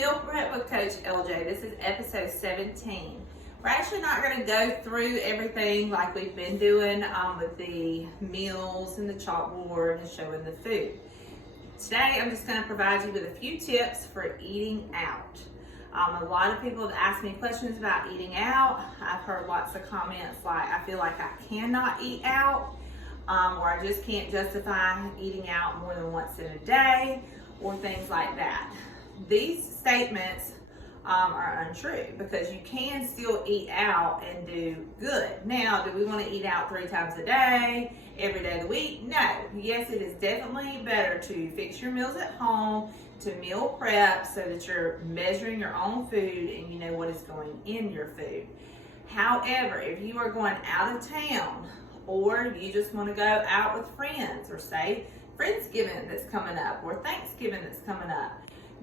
Meal Prep with Coach LJ. This is episode 17. We're actually not going to go through everything like we've been doing with the meals and the chalkboard and showing the food. Today, I'm just going to provide you with a few tips for eating out. A lot of people have asked me questions about eating out. I've heard lots of comments like, I feel like I cannot eat out, or I just can't justify eating out more than once in a day, or things like that. These statements are untrue because you can still eat out and do good. Now, do we want to eat out 3 times a day, every day of the week? No. Yes, it is definitely better to fix your meals at home, to meal prep so that you're measuring your own food and you know what is going in your food. However, if you are going out of town or you just want to go out with friends, or say Friendsgiving that's coming up or Thanksgiving that's coming up,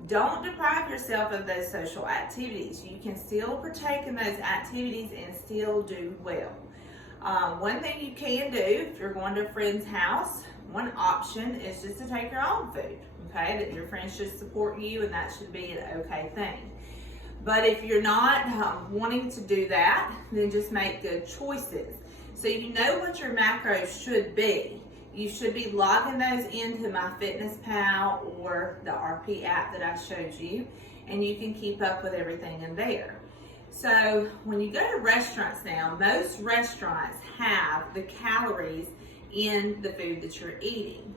don't deprive yourself of those social activities. You can still partake in those activities and still do well. One thing you can do if you're going to a friend's house, one option is just to take your own food, okay? That your friends should support you and that should be an okay thing. But if you're not wanting to do that, then just make good choices. So you know what your macros should be. You should be logging those into MyFitnessPal or the RP app that I showed you, and you can keep up with everything in there. So when you go to restaurants now, most restaurants have the calories in the food that you're eating.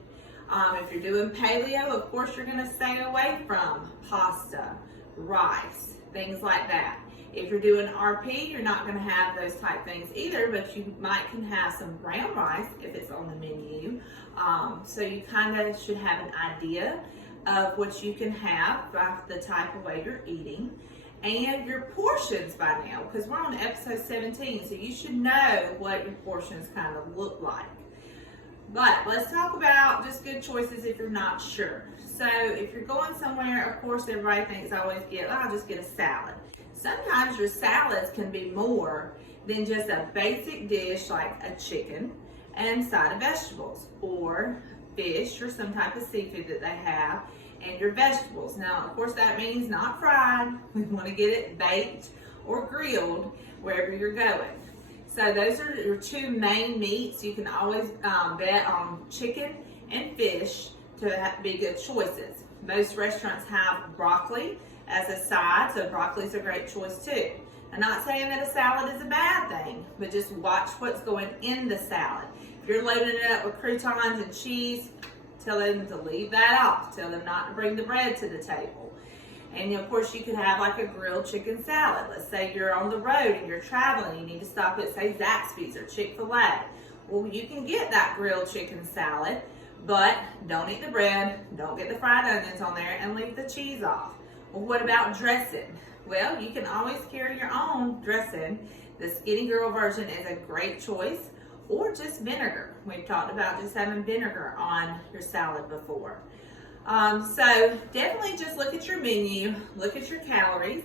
If you're doing paleo, of course you're gonna stay away from pasta, rice, things like that. If you're doing RP, you're not going to have those type things either, but you can have some brown rice if it's on the menu. So you kind of should have an idea of what you can have by the type of way you're eating and your portions by now, because we're on episode 17, so you should know what your portions kind of look like. But let's talk about just good choices if you're not sure. So if you're going somewhere, of course, everybody thinks I'll just get a salad. Sometimes your salads can be more than just a basic dish like a chicken and side of vegetables, or fish or some type of seafood that they have, and your vegetables. Now, of course, that means not fried. We want to get it baked or grilled wherever you're going. So those are your 2 main meats. You can always bet on chicken and fish to be good choices. Most restaurants have broccoli as a side, so broccoli's a great choice too. I'm not saying that a salad is a bad thing, but just watch what's going in the salad. If you're loading it up with croutons and cheese, tell them to leave that off. Tell them not to bring the bread to the table. And of course you could have like a grilled chicken salad. Let's say you're on the road and you're traveling, you need to stop at say Zaxby's or Chick-fil-A. Well, you can get that grilled chicken salad, but don't eat the bread, don't get the fried onions on there, and leave the cheese off. Well, what about dressing? Well, you can always carry your own dressing. The Skinny Girl version is a great choice, or just vinegar. We've talked about just having vinegar on your salad before. So definitely just look at your menu, look at your calories.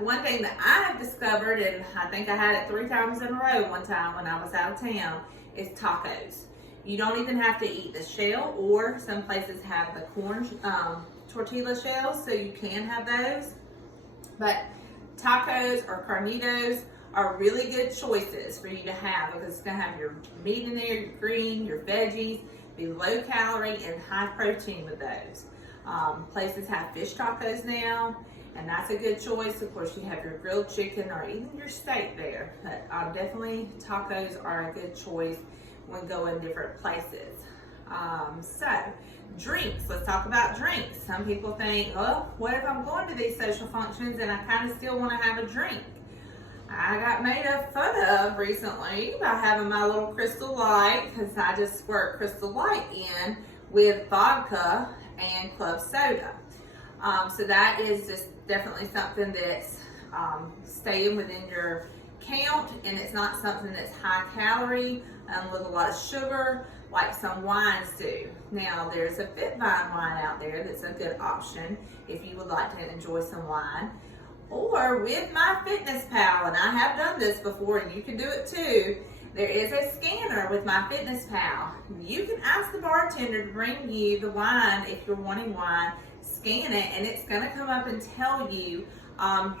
One thing that I have discovered, and I think I had it 3 times in a row one time when I was out of town, is tacos. You don't even have to eat the shell, or some places have the corn tortilla shells, so you can have those. But tacos or carnitas are really good choices for you to have because it's going to have your meat in there, your green, your veggies, be low calorie and high protein with those. Places have fish tacos now, and that's a good choice. Of course, you have your grilled chicken or even your steak there. But definitely tacos are a good choice when going different places. So drinks, let's talk about drinks. Some people think, well, what if I'm going to these social functions and I kind of still want to have a drink? I got made fun of recently by having my little Crystal Light, because I just squirt Crystal Light in with vodka and club soda. So that is just definitely something that's staying within your count, and it's not something that's high calorie with a lot of sugar like some wines do. Now, there's a Fitvine wine out there that's a good option if you would like to enjoy some wine. Or with MyFitnessPal, and I have done this before and you can do it too, there is a scanner with MyFitnessPal. You can ask the bartender to bring you the wine if you're wanting wine, scan it, and it's going to come up and tell you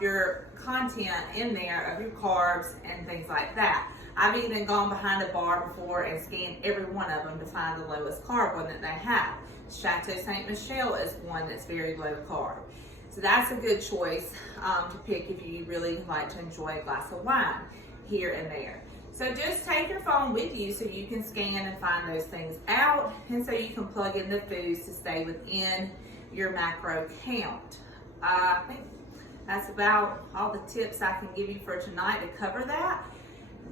your content in there of your carbs and things like that. I've even gone behind a bar before and scanned every one of them to find the lowest carb one that they have. Chateau Ste. Michelle is one that's very low carb. So that's a good choice to pick if you really like to enjoy a glass of wine here and there. So just take your phone with you so you can scan and find those things out, and so you can plug in the foods to stay within your macro count. I think that's about all the tips I can give you for tonight to cover that.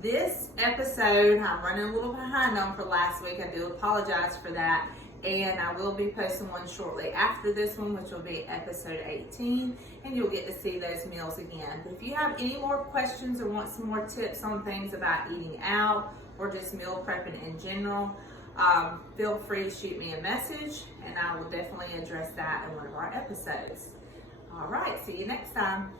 This episode, I'm running a little behind on for last week. I do apologize for that. And I will be posting one shortly after this one, which will be episode 18, and you'll get to see those meals again. But if you have any more questions or want some more tips on things about eating out or just meal prepping in general, feel free to shoot me a message, and I will definitely address that in one of our episodes. All right, see you next time.